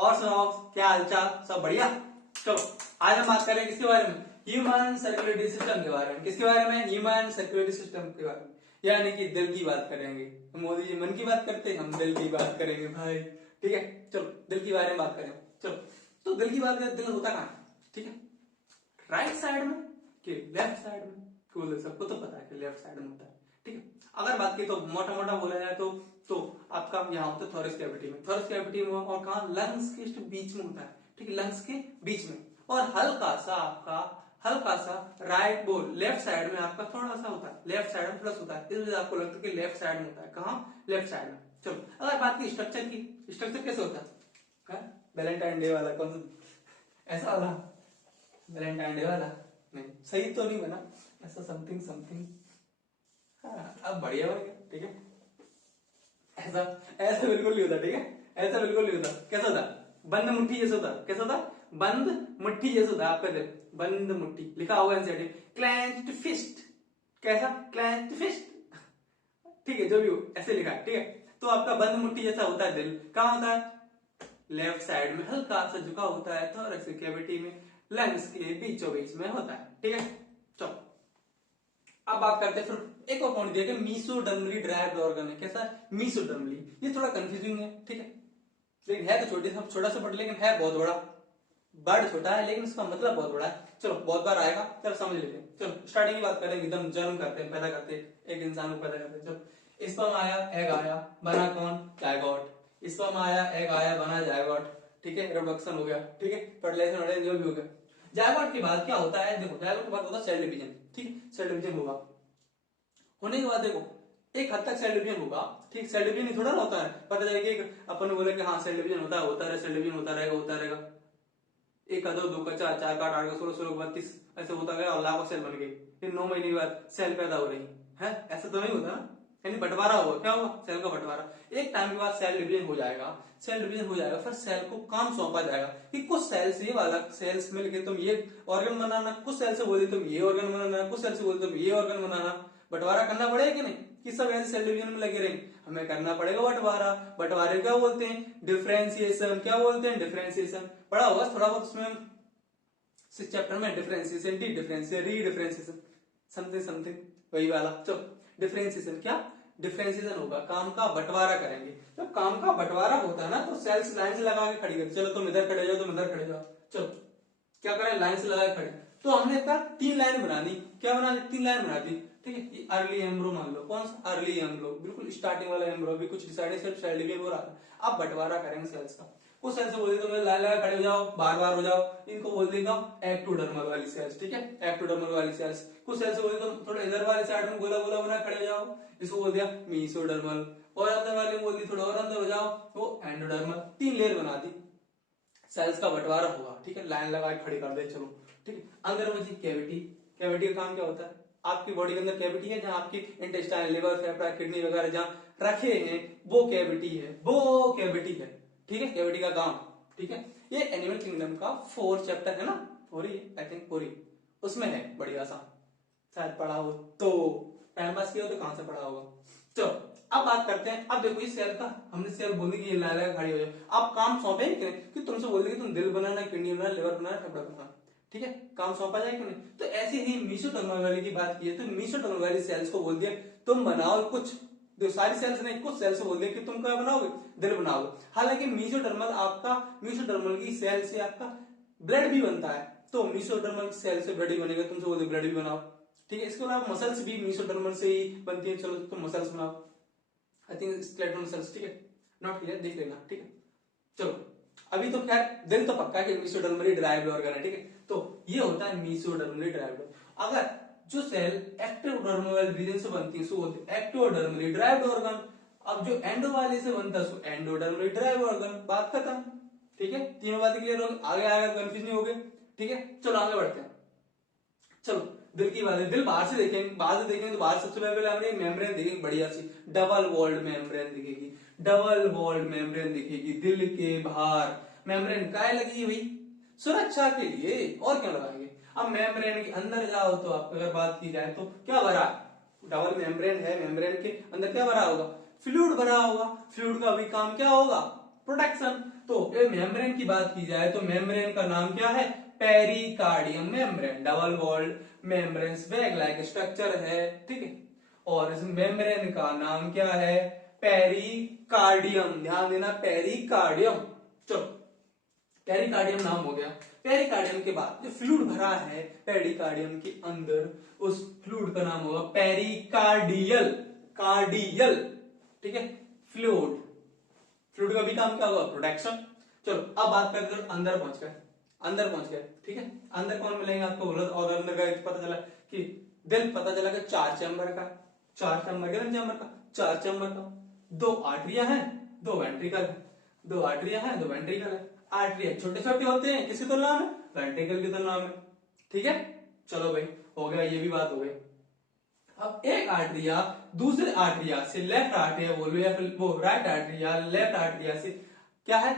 और सुनाओ, क्या हालचाल, सब बढ़िया। चलो आज हम बात करें किसके बारे में, ह्यूमन सर्कुलेटरी सिस्टम के बारे में। किसके बारे में, ह्यूमन सर्कुलेटरी सिस्टम के बारे में, यानी कि दिल की बात करेंगे। मोदी जी मन की बात करते हैं, हम दिल की बात करेंगे भाई। ठीक है, चलो दिल के बारे में बात करें। चलो तो दिल की बात करें, दिल होता कहाँ है, ठीक है, राइट साइड में कि लेफ्ट साइड में? बोले सबको तो पता है कि लेफ्ट साइड में होता है। ठीक है, अगर बात की तो मोटा मोटा बोला जाए तो आपका यहाँ होता है थोरस कैविटी में, थोरस कैविटी में, और कहा लंग्स के बीच में होता है। ठीक है, लंग्स के बीच में, और हल्का सा राइट बोल लेफ्ट साइड में आपका थोड़ा सा होता है, लेफ्ट साइड में प्लस होता है, इसलिए आपको लगता है कि लेफ्ट साइड में होता है। कहाँ, लेफ्ट साइड में। चलो अगर बात की स्ट्रक्चर की, स्ट्रक्चर कैसे होता है, वैलेंटाइन डे वाला कौन सा, ऐसा वाला वैलेंटाइन डे वाला नहीं, सही तो नहीं बना, ऐसा समथिंग समथिंग। हाँ अब बढ़िया बन गया। ठीक है, ऐसा ऐसा बिल्कुल नहीं होता। ठीक है, ऐसा बिल्कुल नहीं होता। कैसा होता, बंद मुट्ठी जैसा होता। कैसा होता, बंद मुट्ठी जैसा होता। आपका दिल बंद मुट्ठी, लिखा होगा एनसीईआरटी क्लेंच्ड फिस्ट। कैसा, क्लेंच्ड फिस्ट। ठीक है, जो भी हो ऐसे लिखा है। ठीक है, तो आपका बंद मुट्ठी जैसा होता है दिल। कहाँ होता है, लेफ्ट साइड में हल्का सा झुका होता है, थोरैक्स कैविटी में, लंग्स के बीचों बीच में होता है। ठीक है, चलो अब बात करते हैं फिर एक और पॉइंट दिया कि मीसोडर्मली ड्राइव्ड ऑर्गन है। कैसा, मीसोडर्मली। ये थोड़ा कंफ्यूजिंग है। ठीक है, लेकिन है तो छोटा सा बट लेकिन है बहुत बड़ा। बर्ड छोटा है लेकिन इसका मतलब बहुत बड़ा है। चलो बहुत बार आएगा, चलो समझ लेते हैं। चलो स्टार्टिंग की बात करें, एकदम जन्म करते हैं, पैदा करते हैं एक इंसान को, पैदा करते हैं। चलो स्पर्म आया, एग आया, बना कौन, जायगोट। स्पर्म आया, एग आया, बना जायगोट। ठीक है, रिप्रोडक्शन हो गया। ठीक है, फर्टिलाइजेशन जो भी हो गया। जायगोट के बाद क्या होता है, देखो जायगोट के बाद होता है सेल डिवीजन। ठीक है, सेल डिवीजन होगा, होने के बाद देखो एक हद तक सेल डिवीजन होगा। ठीक, सेल डिवीजन ही थोड़ा ना होता है, पता चले कि अपन बोले कि हाँ सेल डिवीजन होता है, होता रहे, सेल डिवीजन होता रहेगा, होता रहेगा। एक का दो, दो का चार, चार का आठ, आठ का 16, 16 का 32, ऐसे होता गया और लाखों सेल बन गए। फिर 9 महीने के बाद सेल पैदा हो रही है। ऐसा तो नहीं होता ना, यानी बंटवारा होगा। क्या होगा, सेल का बंटवारा। एक टाइम के बाद सेल डिवीजन हो जाएगा, सेल डिवीजन हो जाएगा, फिर सेल को काम सौंपा जाएगा कि कुछ सेल्स ये वाला सेल्स मिलके तुम ये ऑर्गन बनाना, कुछ सेल से बोले तुम ये ऑर्गन बनाना, कुछ सेल से बोले तुम ये ऑर्गन बनाना। बंटवारा करना पड़ेगा कि नहीं, कि सब ऐसे सेल डिवीजन में लगे रहेंगे, हमें करना पड़ेगा बंटवारा। बंटवारे क्या बोलते हैं, डिफरेंशिएशन। क्या बोलते हैं, डिफरेंशिएशन। पढ़ा होगा थोड़ा बहुत उसमें सिक्स चैप्टर में, डिफरेंशिएशन, डी डिफरेंशिएशन, री डिफरेंशिएशन, समथिंग समथिंग वही वाला। चलो डिफरेंशिएशन क्या, डिफरेंशिएशन होगा, काम का बंटवारा करेंगे। जब काम का बंटवारा होता है ना तो सेल्स लाइन से लगा के खड़ी कर, चलो तुम इधर खड़े जाओ, तुम इधर खड़े जाओ। चलो क्या करें, लाइन से लगा के खड़े। तो हमने कहा 3 लाइन बना दी। क्या बना दी, 3 लाइन बना दी। ठीक है, ये अर्ली एम्ब्रो मान लो, कौन सा, अर्ली एम्ब्रो, बिल्कुल स्टार्टिंग वाला एम्ब्रो, अभी कुछ डिसाइडेड, सिर्फ सेल डिवीजन हो रहा है। अब बंटवारा करेंगे सेल्स का। कुछ सेल्स बोल देते तो लाइन लगा खड़े हो जाओ, बार बार हो जाओ, इनको बोल देगा एक्टोडर्मल वाली सेल्स। ठीक है, एक्टोडर्मल वाली सेल्स। कुछ सेल्स बोल देते तो थोड़ा इधर वाले साइड में गोला गोला बना खड़े हो जाओ, इसको बोल दिया मीसोडर्मल। और अंदर वाले बोल दी थोड़ा और अंदर हो जाओ, वो एंडोडर्मल। 3 लेयर बना दी, सेल्स का बंटवारा होगा। ठीक है, लाइन लगा के खड़ी कर दे। चलो ठीक है, अंदर बची कैविटी। कैविटी का काम क्या होता है, आपकी बॉडी के अंदर कैविटी है जहां आपकी इंटेस्टाइन, लिवर, फेफड़ा, किडनी वगैरह जहां रखे हैं, वो कैविटी है, वो कैविटी है। ठीक है, कैविटी का काम। ठीक है, ये एनिमल किंगडम का 4 चैप्टर है ना, 4 ही आई थिंक, 4 ही उसमें है, बढ़िया सा, शायद पढ़ा हो तो, टाइम पास किया हो तो कहां से पढ़ा होगा। चलो अब बात करते हैं। अब देखो इस सेल का, हमने सेल बोल दी कि ये लाइन खड़ी हो जाए। अब काम सौंपे कि तुमसे बोल दे कि तुम दिल बनाना, किडनी बनाना, लिवर बनाना, फेफड़ा बनाना। ठीक है, काम सौंपा जाए कि नहीं। तो ऐसे ही मीसोडर्मल वाली की बात की है, तो मीसोडर्मल वाली सेल्स को बोल दिया तुम बनाओ कुछ, जो सारी सेल्स नहीं, कुछ सेल्स बोल दिया कि तुम क्या बनाओगे, दिल बनाओगे। हालांकि मीसोडर्मल आपका, मीसोडर्मल की सेल से आपका ब्लड भी बनता है, तो मीसोडर्मल सेल से ब्लड ही बनेगा, तुमसे बोल दे ब्लड भी बनाओ। ठीक है, इसके अलावा मसल्स भी मीसोडर्मल से ही बनती है, चलो तुम मसल्स बनाओ, आई थिंक स्केलेटल मसल्स। ठीक है, नॉट क्लियर, देख लेना। ठीक है, चलो अभी तो खैर दिल तो पक्का कि मीसोडर्मली ड्राइव्ड ऑर्गन है। ठीक है, तो ये होता है मीसोडर्मली ड्राइव्ड। अगर जो सेल एक्टोडर्मल रीजन से बनती है सो बोलते हैं एक्टोडर्मली ड्राइव्ड ऑर्गन। अब जो एंडो वाले से बनता है सो एंडोडर्मली ड्राइव्ड ऑर्गन। बात खत्म। ठीक है, तीनों बातें क्लियर होगी, आगे आगे कंफ्यूज नहीं हो गए। ठीक है, चलो आगे बढ़ते हैं। चलो दिल की बात है, दिल बाहर से देखेंगे, बाहर से देखेंगे तो बाहर सबसे पहले हमें मेम्ब्रेन दिखेगी, बढ़िया सी डबल वॉल्ड मेम्ब्रेन दिखेगी, डबल वॉल्ड मेम्ब्रेन दिखेगी। दिल के बाहर मेम्ब्रेन काय लगी हुई, सुरक्षा के लिए, और क्या लगाएंगे। अब मेम्ब्रेन के अंदर जाओ तो आप अगर बात की जाए तो क्या भरा, डबल मेम्ब्रेन है, मेम्ब्रेन के अंदर क्या भरा होगा, फ्लूइड भरा होगा। फ्लूइड का भी काम क्या होगा, प्रोटेक्शन। तो मेम्ब्रेन की बात की जाए तो मेम्ब्रेन का नाम क्या है, pericardium membrane, double walled membrane bag like structure है, ठीक है। और इस मेम्ब्रेन का नाम क्या है, पेरिकार्डियम, ध्यान देना पेरिकार्डियम। चलो पेरिकार्डियम नाम हो गया। पेरिकार्डियम के बाद जो फ्लूइड भरा है पेरिकार्डियम के अंदर, उस फ्लूइड का नाम होगा पेरिकार्डियल, कार्डियल, ठीक है, फ्लूइड। फ्लूइड का भी काम क्या होगा, प्रोटेक्शन। चलो अब बात करते हैं अंदर पहुंच गए, अंदर पहुंच गए, ठीक है। अंदर कौन मिलेंगे आपको, और अंदर का पता चला कि दिल, पता चला कि 4 चैम्बर का, 4 चैम्बर, कितने चैम्बर का, 4 चैम्बर का, 2 आर्टरिया है, 2 वेंट्रिकल है, 2 आर्टरिया है, 2 वेंट्रिकल है। आर्टरिया छोटे छोटे होते हैं, किसकी तुलना में, वेंट्रिकल की तुलना में, ठीक है। चलो भाई हो गया, ये भी बात हो गई। अब एक आर्टरिया दूसरे आर्टरिया से, लेफ्ट आर्टरिया बोलो या फिर वो राइट आर्टरिया लेफ्ट आर्टरिया से क्या है,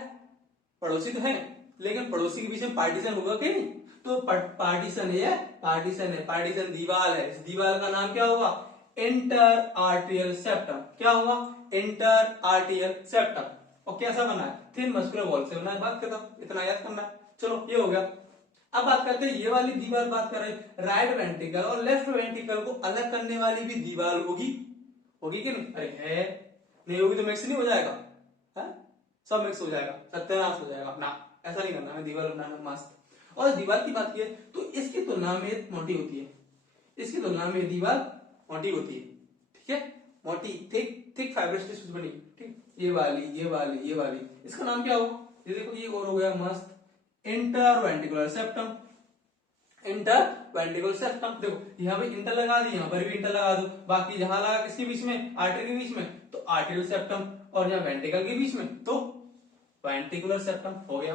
पड़ोसी तो है, लेकिन पड़ोसी के बीच में पार्टीशन होगा कि नहीं, तो पार्टीशन है, पार्टीशन है, पार्टीशन दीवार है। इस दीवार का नाम क्या होगा, इंटर आर्टियल सेप्टम। क्या होगा, इंटर आर्टियल सेप्टम। और कैसा बना है, थिन मस्कुलर वॉल से बना है, बात करता हूं, इतना याद करना है। चलो ये हो गया। अब बात करते हैं ये वाली दीवार, बात कर रहे हैं राइट वेंट्रिकल और लेफ्ट वेंट्रिकल को अलग करने वाली भी दीवार होगी, होगी कि नहीं, अरे है, नहीं होगी तो मिक्स नहीं हो जाएगा, है? सब मिक्स हो जाएगा, सत्यानाश हो जाएगा ना, ऐसा नहीं करना, हमें दीवार बनाना मस्त। और दीवार की बात की तो इसकी तुलना में मोटी होती है, इसकी तुलना में दीवार मोटी होती है, ठीक है, मोटी, थिक थिक फाइब्रस टिश्यूज बनी, ठीक। ये वाली, ये वाली, ये वाली, इसका नाम क्या होगा, ये देखो ये और हो गया मस्त, इंटरवेंट्रिकुलर सेप्टम, इंटरवेंट्रिकुलर सेप्टम। देखो यहाँ पे इंटर लगा दी, यहाँ पर भी इंटर लगा दो, बाकी जहां लगा किसके बीच में, आर्टरी के बीच में, तो आर्टेरियल सेप्टम, और यहाँ वेंट्रिकल के बीच में तो वेंट्रिकुलर सेप्टम हो गया।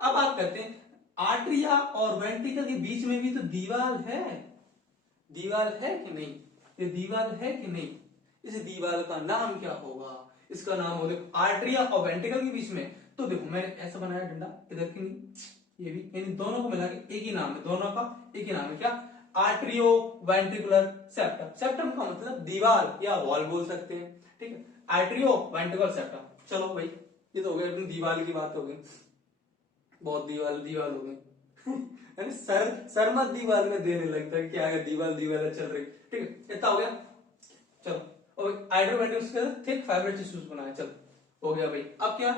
अब बात करते हैं आर्टरिया और वेंट्रिकल के बीच में भी तो दीवार है, दीवार है कि नहीं, ये दीवार है कि नहीं, इस दीवार का नाम क्या होगा, इसका नाम होगा आर्टरिया और वेंट्रिकल के बीच में। तो देखो मैंने ऐसा बनाया डंडा, इधर की नहीं, ये भी, इन दोनों को मिला के एक ही नाम है, दोनों का एक ही नाम है, क्या, आर्टरियो वेंट्रिकुलर सेप्टम। सेप्टम का मतलब दीवार या वॉल बोल सकते हैं, ठीक है, आर्टरियो वेंट्रिकुलर सेप्टम। चलो भाई ये तो हो गया, अपनी दीवार की बात हो गई, बहुत दीवार दीवार हो गई सर मत दीवार में देने लगता है, क्या है दीवार दीवार चल रही, ठीक है, इतना हो गया। चलो और हाइड्रोवेंट्रिकल थिक फाइबर टिश्यूज बनाए, चलो हो गया भाई। अब क्या,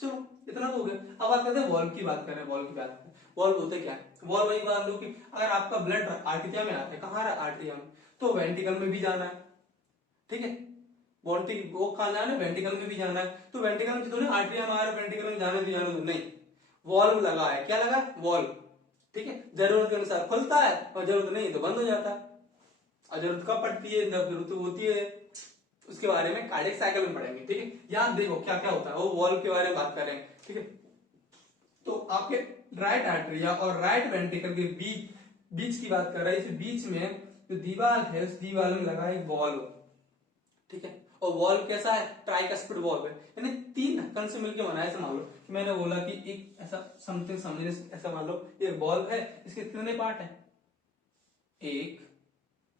चलो इतना तो हो गया। अब बात करते हैं वॉल्व की, बात करें वॉल्व की बात करें, वॉल्व होते क्या है, वॉल्व वही बात लो कि अगर आपका ब्लड आर्टरिया में आता है, कहाँ है आर्टरिया में, तो वेंट्रिकल में भी जाना है, ठीक है, वो कहाँ जाना है, वेंट्रिकल में भी जाना है, तो वेंट्रिकल में तो आर्टरिया में आ रहा है, वेंट्रिकल में जाने तो जाने तो नहीं, वॉल्व लगा है, क्या लगा है, वॉल्व, ठीक है, जरूरत के अनुसार खुलता है और जरूरत नहीं तो बंद हो जाता है। और जरूरत कब पड़ती है, जब जरूरत होती है, उसके बारे में कार्डियक साइकिल में पढ़ेंगे, ठीक है। यहाँ देखो क्या क्या होता है, वो वॉल्व के बारे में बात कर रहे हैं, ठीक है। तो आपके राइट आर्टरिया और राइट वेंट्रिकल के बीच की बात कर रहे हैं, इस बीच में जो दीवार है उस दीवार में लगा एक वॉल्व, ठीक है। और वॉल्व कैसा है, ट्राइकस्पिड वॉल्व है, यानी 3 ढक्कन से मिलकर बना है। ऐसे मान लो कि मैंने बोला कि एक ऐसा समथिंग समझने, ऐसा मान लो ये वॉल्व है, इसके कितने पार्ट हैं, 1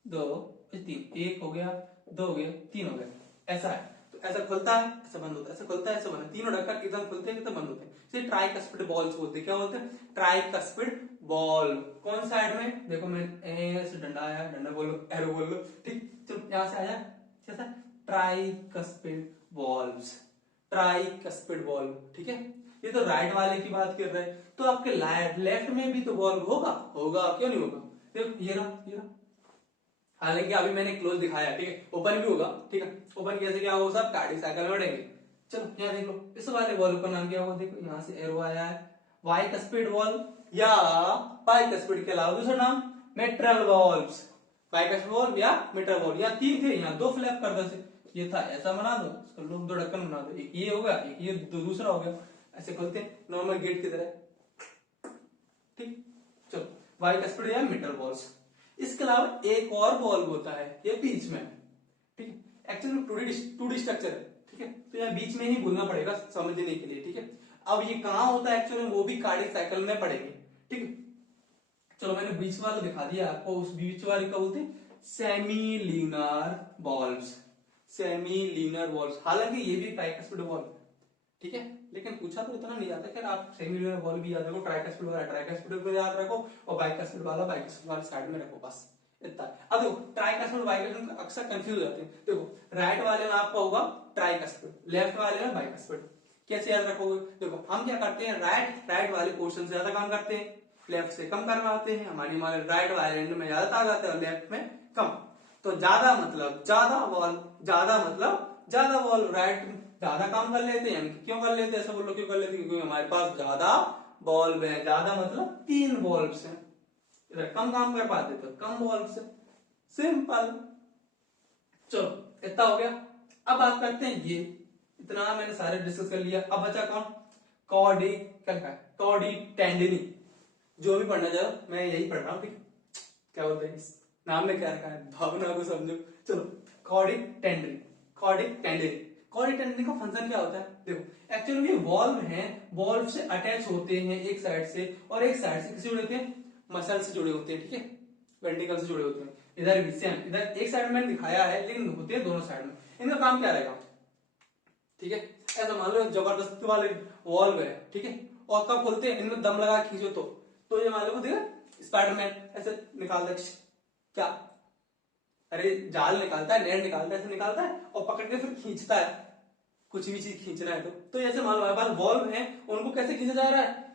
2 3, 1 हो गया, 2 हो गया, 3 हो गया, ऐसा है। तो ऐसा खुलता है, ऐसा बंद होता है, ऐसा खुलता है, ऐसा बंद, तीनों ढक्कन एकदम खुलते हैं, एकदम बंद होते हैं, इसे ट्राइकस्पिड बॉल्स बोलते हैं। क्या बोलते हैं, ट्राइकस्पिड बॉल। कौन साइड में, देखो मैं ऐसे डंडा आया, डंडा बोलो, एरो बोल लो, ठीक। चलो यहां से आया, कैसा, ट्राइकस्पिड बॉल्स, ट्राइकस्पिड बॉल्व, ठीक है। ये तो राइट वाले की बात कर रहे हैं, तो आपके लेफ्ट में भी तो बॉल्व होगा, होगा, क्यों नहीं होगा, देखो ये रहा, ये रहा। हालांकि अभी मैंने क्लोज दिखाया, ठीक है, ओपन भी होगा, ठीक है। ओपन कैसे क्या होगा, सब कार्डियक साइकिल में बढ़ेंगे। चलो यहाँ देख लो, इस वाले वॉल्व का नाम क्या होगा, देखो यहाँ से एरो आया है, बाइकस्पिड वॉल्व या बाइकस्पिड के अलावा दूसरा नाम मिट्रल वॉल्व्स, बाइकस्पिड वॉल्व या मिट्रल वॉल्व। या 3 थे, यहाँ 2 फ्लैप कर दो, ये था, ऐसा बना दो, इसको लोग 2 ढक्कन बना दो, एक ये होगा, एक ये दूसरा हो गया, ऐसे खुलते हैं नॉर्मल गेट की तरह, ठीक। चलो बाइकस्पिड या मिट्रल वॉल्व्स। इसके अलावा एक और वॉल्व होता है, ये बीच में, ठीक है, एक्चुअली 2D स्ट्रक्चर है, ठीक है, तो यहाँ बीच में ही भूलना पड़ेगा समझने के लिए, ठीक है। अब ये कहाँ होता है एक्चुअली, वो भी कार्डियक साइकिल में पड़ेगी, ठीक है। चलो मैंने बीच वाला दिखा दिया आपको, उस बीच वाले का बोलते हैं semi lunar valves, semi lunar valves. हालांकि ये भी ट्राइकस्पिड वॉल्व, ठीक है, लेकिन पूछा तो इतना नहीं जाता। खैर आप सेमी वॉल भी याद रखो, ट्राइकस्पिड वाला ट्राइकस्पिड को याद रखो और बाइकस्पिड वाला बाइकस्पिड वाले साइड में रखो, बस इतना। अब देखो ट्राइकस्पिड बाइकस्पिड अक्सर कंफ्यूज हो जाते हैं। देखो राइट वाले में आपका होगा ट्राइकस्पिड, लेफ्ट वाले में बाइकस्पिड। कैसे याद रखोगे? देखो हम क्या करते हैं, राइट वाले पोर्शन से ज्यादा काम करते हैं, लेफ्ट से कम करवाते हैं। हमारी राइट वाले एंड में ज्यादा ताकत आते हैं और लेफ्ट में कम। तो ज्यादा मतलब ज्यादा वॉल, ज्यादा मतलब ज्यादा वॉल, राइट ज्यादा काम कर लेते हैं। क्यों कर लेते हैं ऐसा बोलो, क्यों कर लेते हैं? क्योंकि हमारे पास ज्यादा बॉल्ब है, ज्यादा मतलब 3 बॉल्ब है। इधर कम काम कर पाते तो कम बॉल्ब से, सिंपल। चलो इतना हो गया। अब बात करते हैं ये, इतना मैंने सारे डिस्कस कर लिया। अब बचा कौन? कॉर्डी, क्या लिखा है? कॉर्डी टेंडनी। जो भी पढ़ना चाहो, मैं यही पढ़ रहा हूँ, ठीक? क्या बोलते हैं इस नाम में, क्या रखा है, भावना को समझो। चलो कॉर्डी टेंडनी, कॉर्डी टेंडनी। कॉर्डी टेंडनी का फंक्शन क्या होता है? देखो एक्चुअली ये वॉल्व हैं, वॉल्व से अटैच होते हैं एक साइड से, और एक साइड से किसी जुड़े होते हैं, मसल से जुड़े होते हैं, ठीक है, वेंट्रिकल से जुड़े होते हैं। इधर भी सेम, इधर एक साइड में दिखाया है लेकिन होते हैं दोनों साइड में। इनका काम क्या रहेगा? ठीक है, ऐसा मान लो जबरदस्ती वाले वॉल्व है, ठीक है, और कब खोलते हैं, इनमें दम लगा खींचो तो ये मान लो देखो स्पाइडरमैन ऐसे निकालता है, क्या, अरे जाल निकालता है, नेट निकालता है, ऐसे निकालता है और पकड़ के फिर खींचता है, कुछ भी चीज खींचना है तो ऐसे मान लो हमारे पास वॉल्व है, उनको कैसे खींचा जा रहा है?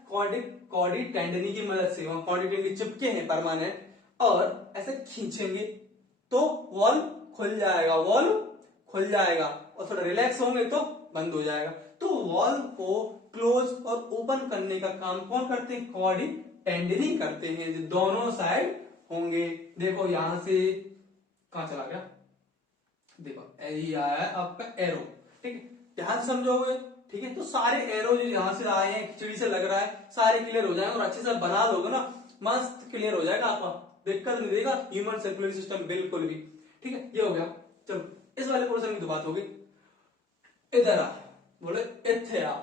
कॉर्डी टेंडनी की मदद से। वहां कॉर्डी टेंडनी चिपके हैं परमानेंट, और ऐसे खींचेंगे तो वॉल्व खुल जाएगा, वॉल्व खुल जाएगा, और थोड़ा रिलैक्स होंगे तो बंद हो जाएगा। तो वॉल्व को क्लोज और ओपन करने का काम कौन करते हैं? कॉर्डी टेंडनी करते हैं, जो दोनों साइड होंगे। देखो यहां से कहां चला गया, देखो ये आया है आपका एरो, ठीक है, ध्यान से समझोगे, ठीक है। तो सारे एरो जो यहाँ से आए हैं, खिचड़ी से लग रहा है, सारे क्लियर हो जाएंगे, और अच्छे से बना दोगे ना, मस्त क्लियर हो जाएगा आपका, दिक्कत नहीं देगा ह्यूमन सर्कुलेटरी सिस्टम बिल्कुल भी, ठीक है। ये हो गया। चलो इस वाले पोर्शन की तो बात होगी। इधर आ, बोले इथे आ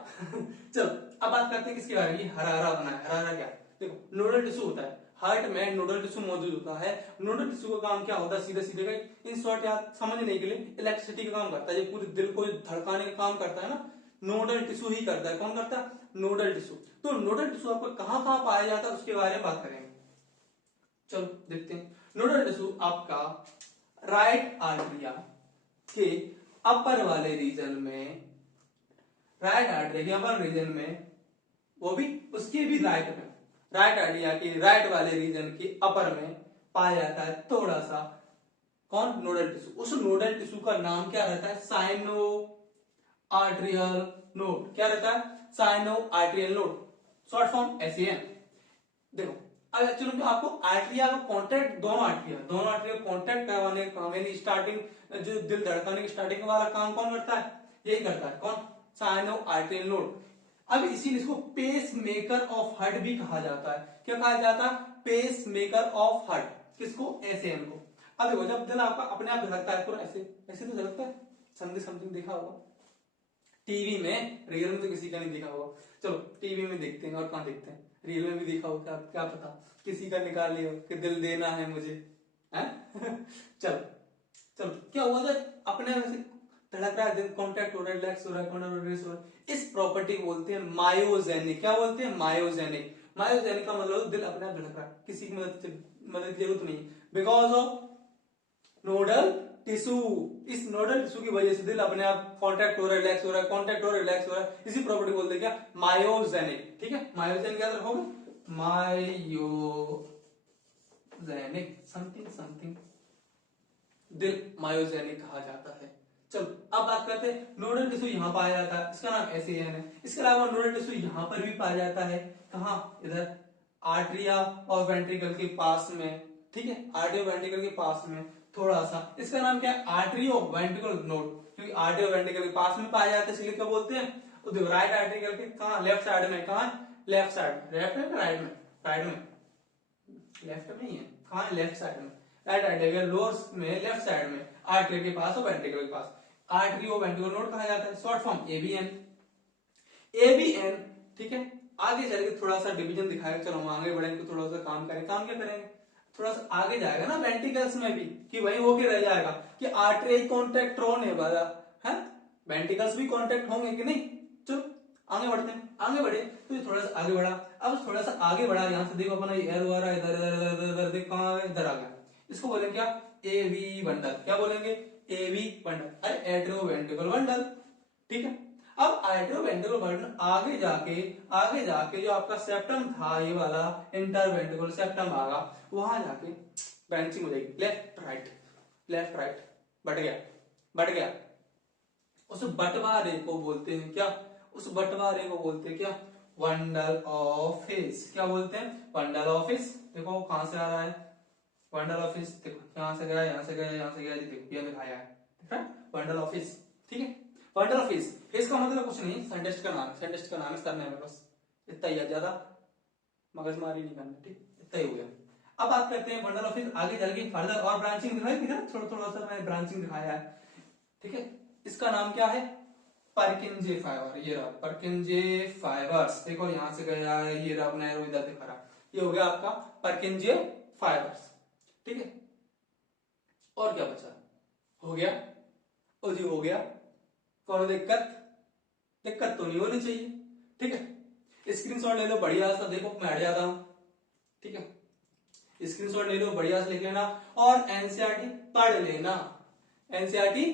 चलो अब बात करते हैं किसके बारे में? हरा हरा बना है। हरा हरा क्या? देखो नोडल टिश्यू होता है, हार्ट में नोडल टिश्यू मौजूद होता है। नोडल टिश्यू का काम क्या होता है? सीधे सीधे का इन शॉर्ट याद समझने के लिए, इलेक्ट्रिसिटी का काम करता है। ये पूरे दिल को धड़काने का काम करता है ना, नोडल टिश्यू ही करता है। कौन करता है? Nodal tissue. तो नोडल टिश्यू आपको कहां कहां पाया जाता है उसके बारे में बात करेंगे। चलो देखते हैं। नोडल टिश्यू आपका राइट आर्टरिया के अपर वाले रीजन में, राइट आर्टरी के अपर रीजन में, वो भी उसके भी राइट में, राइट आर्टरिया के राइट वाले रीजन के अपर में पाया जाता है थोड़ा सा। कौन? Nodal tissue. उस नोडल टिश्यू का नाम क्या रहता है? Sino arterial node. क्या रहता है? Sino arterial node, short form SAN। देखो अब एक्चुअली तो आपको आर्टरिया का कॉन्टेक्ट, दोनों आर्टरिया कॉन्टेक्ट करवाने का काम, यानी स्टार्टिंग जो दिल धड़काने की स्टार्टिंग वाला काम कौन करता है? यही करता है। कौन? Sino arterial node. अब इसीलिए इसको पेस मेकर ऑफ हार्ट भी कहा जाता है। क्या कहा जाता है? Pacemaker of heart. किसको? SAN को। अब देखो जब दिल आपका अपने आप धड़कता है, पूरा ऐसे ऐसे तो धड़कता है, समथिंग देखा होगा टीवी में, रियल में तो किसी का नहीं देखा होगा। चलो टीवी में देखते हैं, और कहां देखते हैं, रियल में भी देखा होगा, क्या पता किसी का निकाल लियो कि दिल देना है मुझे, है चलो चलो क्या हुआ था, अपने वैसे धड़क रहा है, दिल कॉन्ट्रैक्ट हो रहा है, रिलैक्स हो रहा है, रिलीज हो रहा है। इस प्रॉपर्टी को बोलते हैं मायोजेनिक। क्या बोलते हैं? मायोजेनिक। मायोजेनिक का मतलब दिल अपने आप धड़क रहा है, किसी की मदद की जरूरत नहीं, बिकॉज ऑफ नोडल टिश्यू। इस नोडल टिश्यू की वजह से दिल अपने आप कॉन्ट्रैक्ट हो रहा है, रिलैक्स हो रहा है, कॉन्ट्रैक्ट हो रहा है, रिलैक्स हो रहा है। इसी प्रॉपर्टी बोलते हैं क्या? मायोजेनिक। ठीक है, मायोजेनिक याद रखोगे, मायोजेनिक समथिंग दिल मायोजेनिक कहा जाता है। चलो अब बात करते हैं, नोडल टिश्यू यहाँ पाया जाता है, इसका नाम SAN है। इसके अलावा नोडल टिश्यू यहाँ पर भी पाया जाता है, कहाँ? इधर आर्टरिया और वेंट्रिकल के पास में, ठीक है, आर्टरियो वेंट्रिकल के पास में थोड़ा सा। इसका नाम क्या है? आर्टरियो वेंट्रिकल नोड, क्योंकि आर्टरियो वेंट्रिकल के पास में पाया जाता है, इसलिए क्या बोलते हैं? तो देखो राइट आर्टरिकल के कहाँ? लेफ्ट साइड में। कहाँ? Left side. लेफ्ट में राइट में? राइट में, लेफ्ट में ही है। कहाँ? लेफ्ट साइड में। राइट आर्टरियल लोअर में, लेफ्ट साइड में, आर्टरी के पास और वेंट्रिकल के पास। आर्टरियो वेंट्रिकल नोड कहा जाता है, शॉर्ट फॉर्म AVN। ठीक है, आगे चल के थोड़ा सा डिवीजन दिखाएगा। चलो हम आगे बढ़ेंगे, थोड़ा सा काम करें। काम क्या करेंगे? थोड़ा सा आगे जाएगा ना वेंट्रिकल्स में भी, कि वही होके रह जाएगा कि आर्टरी कॉन्टेक्ट होने वाला है, वेंट्रिकल्स भी कॉन्टेक्ट होंगे कि नहीं। चलो आगे बढ़ते हैं, आगे बढ़े तो ये थोड़ा सा आगे बढ़ा। अब थोड़ा सा आगे बढ़ा, यहाँ से देखो अपना एल आ रहा है, इधर इधर इधर इधर देख कहाँ है, इधर आ गया। इसको बोलेंगे क्या, ए वी बंडल। क्या बोलेंगे, ए वी बंडल, अरे एट्रोवेंट्रिकल बंडल। ठीक है, अब एट्रोवेंट्रिकल बंडल आगे जाके जो आपका सेप्टम था ये वाला इंटरवेंट्रिकल सेप्टम आगा, वहां जाके ब्रांचिंग हो जाएगी लेफ्ट राइट, बढ़ गया। उस बंटवारे को बोलते हैं क्या, उस बंटवारे को बोलते हैं क्या, बंडल ऑफ हिल्स। क्या बोलते हैं, बंडल ऑफ हिल्स। देखो कहां से आ रहा है, बंडल ऑफ हिल्स, देखो यहाँ से गया, यहाँ से गया, यहाँ से गया, देखो ये दिखाया है, ठीक है, बंडल ऑफ हिल्स। ठीक है, बंडल ऑफ हिल्स, हिल्स का मतलब कुछ नहीं, साइंटिस्ट का नाम है, करना है बस, इतना ही है, ज्यादा मगजमारी नहीं करना, ठीक, इतना ही हो गया। अब बात करते हैं बंडल ऑफ हिल्स, आगे चल के फर्दर और ब्रांचिंग दिखाई, किधर थोड़ा सा मैंने ब्रांचिंग दिखाया है। ठीक है, इसका नाम क्या है, परकिंजे फाइबर। ये रहा परकिंजे फाइबर्स, देखो यहां से गया है, ये रहा अपना एरो इधर दिखा रहा, ये हो गया आपका परकिंजे फाइबर्स। ठीक है, और क्या बचा, हो गया, और जी हो गया, कौन दिक्कत तो नहीं होनी चाहिए। ठीक है, स्क्रीनशॉट ले लो बढ़िया सा, देखो मैं हट जाता हूं। ठीक है, स्क्रीनशॉट ले लो बढ़िया से लिख लेना, और एनसीईआरटी पढ़ लेना, एनसीईआरटी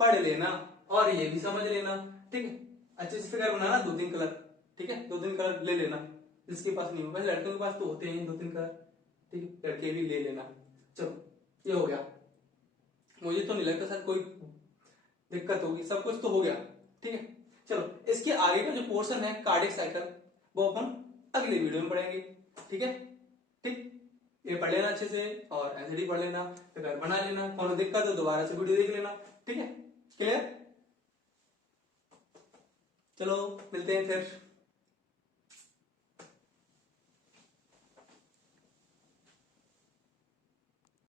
पढ़ लेना, और ये भी समझ लेना। ठीक है, अच्छे से फिगर बनाना, 2-3 कलर। ठीक है, 2-3 कलर ले लेना, जिसके पास नहीं होगा, लड़कों के पास तो होते हैं 2-3 कलर। ठीक है, लड़के भी ले लेना। चलो ये हो गया, मुझे तो नहीं लगता सर कोई दिक्कत होगी, सब कुछ तो हो गया। ठीक है, चलो इसके आगे का जो पोर्शन है कार्डियक साइकिल, वो अपन अगले वीडियो में पढ़ेंगे। ठीक है, ठीक, ये पढ़ लेना अच्छे से, और एनसीडी पढ़ लेना, फिगर बना लेना, कौन दिक्कत हो दोबारा से वीडियो देख लेना। ठीक है, क्लियर, चलो मिलते हैं फिर।